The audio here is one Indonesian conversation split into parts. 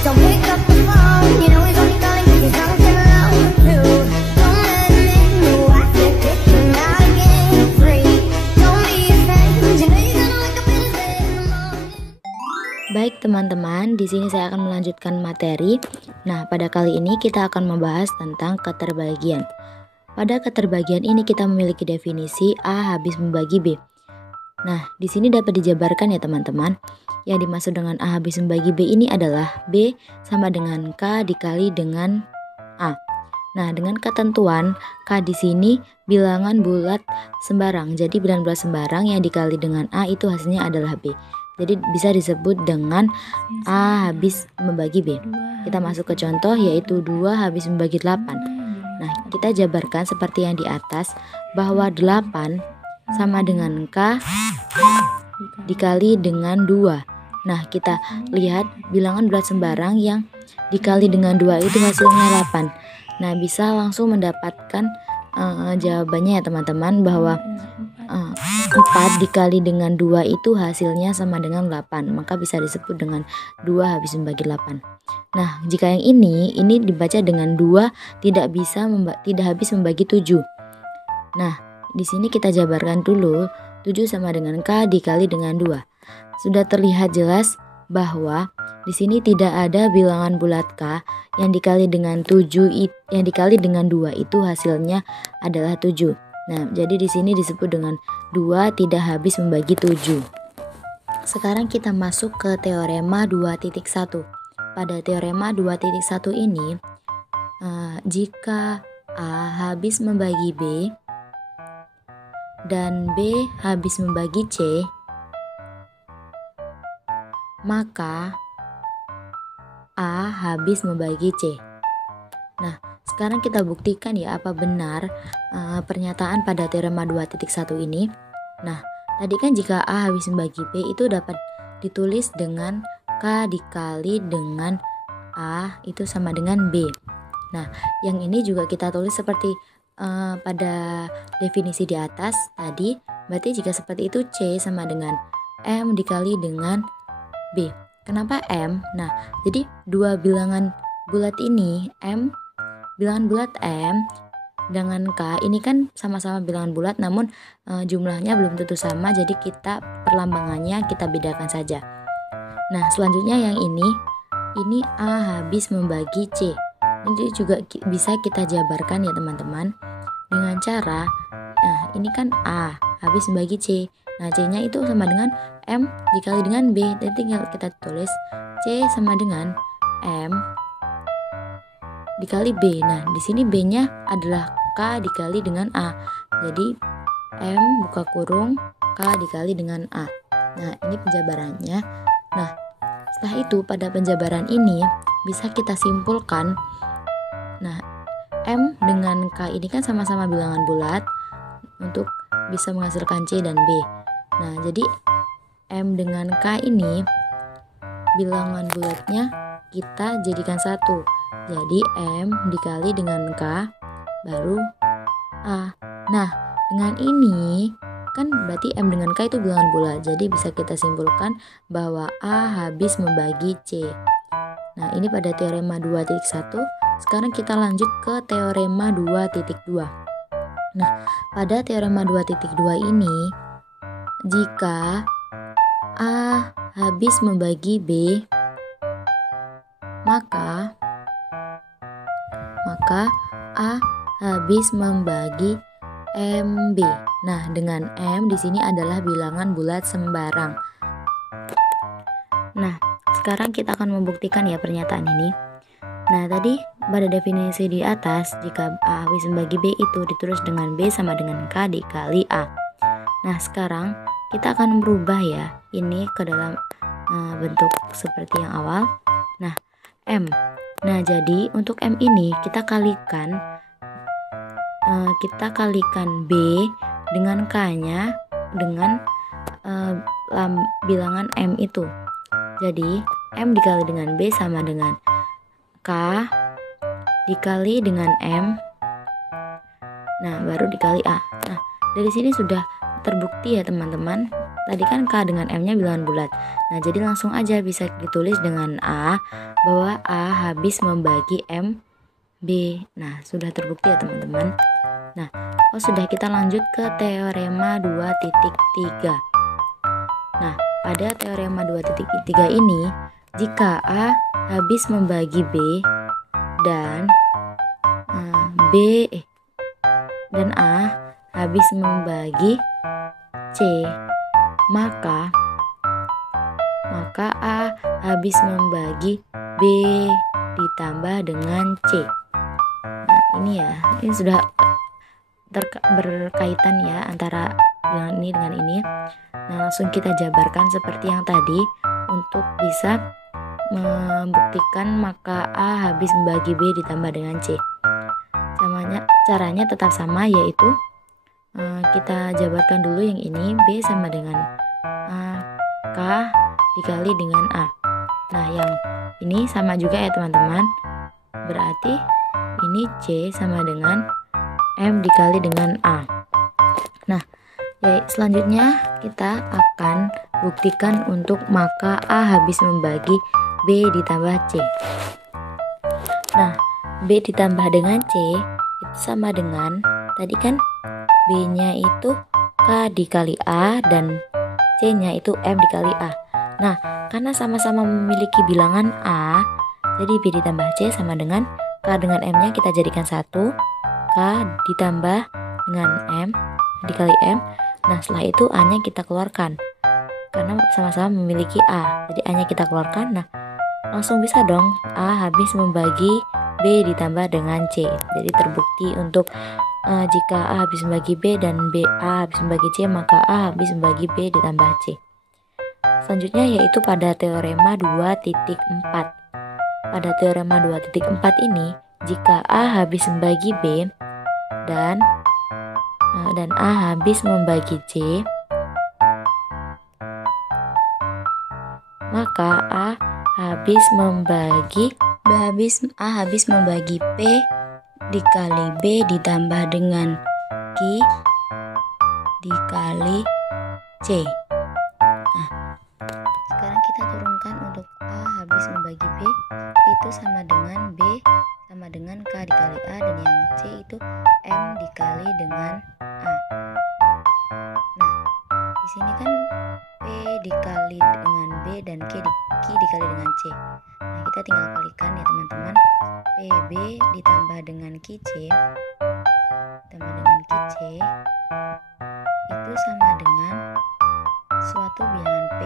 Don't pick up the phone, you know he's only calling 'cause he's drunk and alone too. Don't let him in, no, I can't kick him out again free. Don't be afraid, you know you're gonna wake up in his bed in the morning. Baik teman-teman, di sini saya akan melanjutkan materi. Nah, pada kali ini kita akan membahas tentang keterbagian. Pada keterbagian ini kita memiliki definisi A habis membagi B. Nah, di sini dapat dijabarkan ya teman-teman. Yang dimaksud dengan A habis membagi B ini adalah B sama dengan K dikali dengan A. Nah, dengan ketentuan K di sini bilangan bulat sembarang. Jadi bilangan bulat sembarang yang dikali dengan A itu hasilnya adalah B. Jadi bisa disebut dengan A habis membagi B. Kita masuk ke contoh yaitu 2 habis membagi 8. Nah, kita jabarkan seperti yang di atas bahwa 8 sama dengan K dikali dengan 2. Nah, kita lihat bilangan bulat sembarang yang dikali dengan 2 itu hasilnya 8. Nah, bisa langsung mendapatkan jawabannya ya teman-teman, bahwa 4 dikali dengan 2 itu hasilnya sama dengan 8. Maka bisa disebut dengan 2 habis membagi 8. Nah, jika yang ini dibaca dengan 2 tidak habis membagi 7. Nah, di sini kita jabarkan dulu 7 sama dengan K dikali dengan 2. Sudah terlihat jelas bahwa di sini tidak ada bilangan bulat K yang dikali dengan 2 itu hasilnya adalah 7. Nah, jadi di sini disebut dengan 2 tidak habis membagi 7. Sekarang kita masuk ke teorema 2.1. Pada teorema 2.1 ini, jika A habis membagi B dan B habis membagi C, maka A habis membagi C. Nah, sekarang kita buktikan ya apa benar pernyataan pada teorema 2.1 ini. Nah, tadi kan jika A habis membagi B itu dapat ditulis dengan K dikali dengan A itu sama dengan B. Nah, yang ini juga kita tulis seperti pada definisi di atas tadi. Berarti jika seperti itu C sama dengan M dikali dengan B. Kenapa M? Nah, jadi dua bilangan bulat ini, bilangan bulat M dengan K ini kan sama-sama bilangan bulat, namun jumlahnya belum tentu sama, jadi kita perlambangannya kita bedakan saja. Nah, selanjutnya yang ini A habis membagi C. Ini juga bisa kita jabarkan ya teman-teman dengan cara, nah ini kan A habis membagi C. Nah, C-nya itu sama dengan M dikali dengan B. Jadi tinggal kita tulis C sama dengan M dikali B. Nah, di sini B-nya adalah K dikali dengan A. Jadi M buka kurung K dikali dengan A. Nah, ini penjabarannya. Nah, setelah itu pada penjabaran ini bisa kita simpulkan. Nah, M dengan K ini kan sama-sama bilangan bulat untuk bisa menghasilkan C dan B. Nah, jadi M dengan K ini bilangan bulatnya kita jadikan satu. Jadi M dikali dengan K baru A. Nah, dengan ini kan berarti M dengan K itu bilangan bulat. Jadi bisa kita simpulkan bahwa A habis membagi C. Nah, ini pada teorema 2.1. Sekarang kita lanjut ke teorema 2.2. Nah, pada teorema 2.2 ini, jika A habis membagi B, maka A habis membagi MB. Nah, dengan M di sini adalah bilangan bulat sembarang. Nah, sekarang kita akan membuktikan ya pernyataan ini. Nah, tadi pada definisi di atas, jika A habis membagi B itu ditulis dengan B sama dengan K dikali A. Nah, sekarang kita akan merubah ya ini ke dalam bentuk seperti yang awal. Nah, M. Nah, jadi untuk M ini kita kalikan B dengan K-nya dengan bilangan M itu. Jadi M dikali dengan B sama dengan K dikali dengan M. Nah, baru dikali A. Nah, dari sini sudah terbukti ya teman-teman tadi kan K dengan M-nya bilangan bulat. Nah, jadi langsung aja bisa ditulis dengan A bahwa A habis membagi M B. Nah, sudah terbukti ya teman-teman. Nah, sudah, kita lanjut ke teorema 2.3. Nah, pada teorema 2.3 ini, jika A habis membagi B dan A habis membagi C, maka A habis membagi B ditambah dengan C. Nah, ini sudah berkaitan ya antara bilangan ini dengan ini. Nah, langsung kita jabarkan seperti yang tadi untuk bisa membuktikan maka A habis membagi B ditambah dengan C. Caranya tetap sama, yaitu kita jabarkan dulu yang ini, B sama dengan K dikali dengan A. Nah, yang ini sama juga ya teman-teman, berarti ini C sama dengan M dikali dengan A. Nah, selanjutnya kita akan buktikan untuk maka A habis membagi B ditambah C. Nah, B ditambah dengan C itu sama dengan, tadi kan B-nya itu K dikali A dan C-nya itu M dikali A. Nah, karena sama-sama memiliki bilangan A, jadi B ditambah C sama dengan K dengan M-nya kita jadikan 1, K ditambah dengan M dikali M. Nah, setelah itu A-nya kita keluarkan karena sama-sama memiliki A, jadi A-nya kita keluarkan. Nah, langsung bisa dong A habis membagi B ditambah dengan C. Jadi terbukti untuk jika A habis membagi B dan A habis membagi C, maka A habis membagi B ditambah C. Selanjutnya yaitu pada teorema 2.4. Pada teorema 2.4 ini, jika A habis membagi B dan A habis membagi C, maka A habis membagi P dikali B ditambah dengan Q dikali C. Nah, sekarang kita turunkan untuk A habis membagi B itu sama dengan B sama dengan K dikali A, dan yang C itu M dikali dengan A. Nah, di sini kan P dikali dengan B dan Q dikali dengan C. Nah, kita tinggal kalikan ya teman-teman. PB ditambah dengan QC itu sama dengan suatu bilangan P.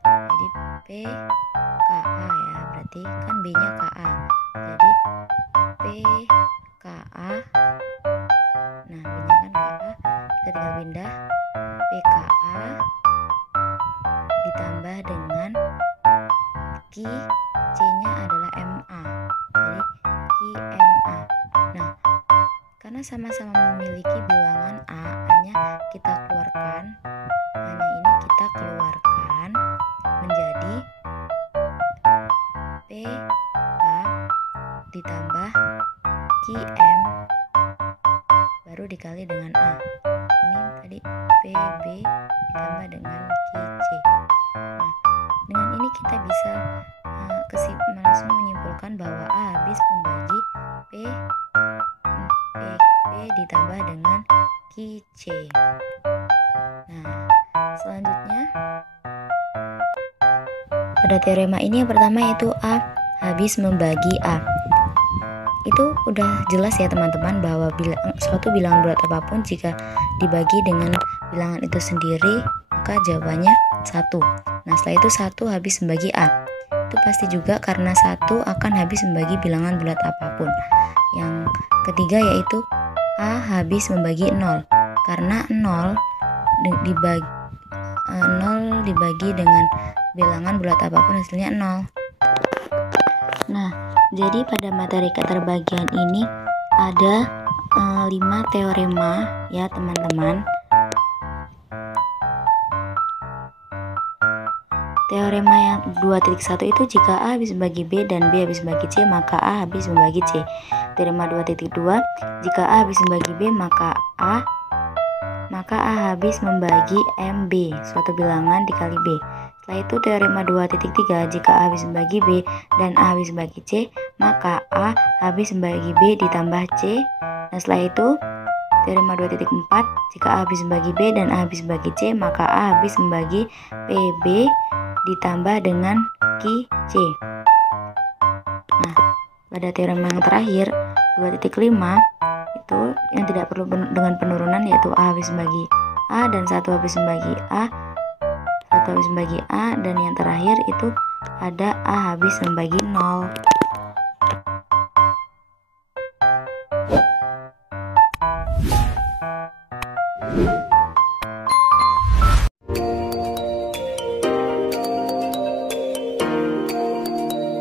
Jadi P KA ya, berarti kan B-nya KA. Jadi P KA. Nah, B-nya kan KA, kita tinggal pindah PKA ditambah dengan Q, C-nya adalah MA. Jadi QMA. Nah, karena sama-sama memiliki bilangan A, hanya kita keluarkan. Hanya ini kita keluarkan menjadi PK ditambah QM baru dikali dengan A. Ini tadi PB ditambah dengan QC. Nah, dengan ini kita bisa langsung menyimpulkan bahwa A habis membagi PB ditambah dengan QC. Nah, selanjutnya pada teorema ini yang pertama yaitu A habis membagi A. Itu udah jelas ya teman-teman bahwa suatu bilangan bulat apapun jika dibagi dengan bilangan itu sendiri maka jawabannya 1. Nah, setelah itu 1 habis membagi A. Itu pasti juga karena 1 akan habis membagi bilangan bulat apapun. Yang ketiga yaitu A habis membagi 0. Karena 0 dibagi dengan bilangan bulat apapun hasilnya 0. Nah, jadi pada materi keterbagian ini ada 5 teorema ya teman-teman. Teorema yang 2.1 itu jika A habis membagi B dan B habis membagi C, maka A habis membagi C. Teorema 2.2, jika A habis membagi B maka A maka A habis membagi MB, suatu bilangan dikali B. Setelah itu teorema 2.3, jika A habis membagi B dan A habis membagi C, maka A habis membagi B ditambah C. Dan setelah itu teorema 2.4, jika A habis membagi B dan A habis membagi C, maka A habis membagi PB ditambah dengan QC. Nah, pada teorema yang terakhir 2.5 itu yang tidak perlu dengan penurunan, yaitu A habis membagi A dan 1 habis membagi A, 1 habis membagi A, dan yang terakhir itu ada A habis membagi 0.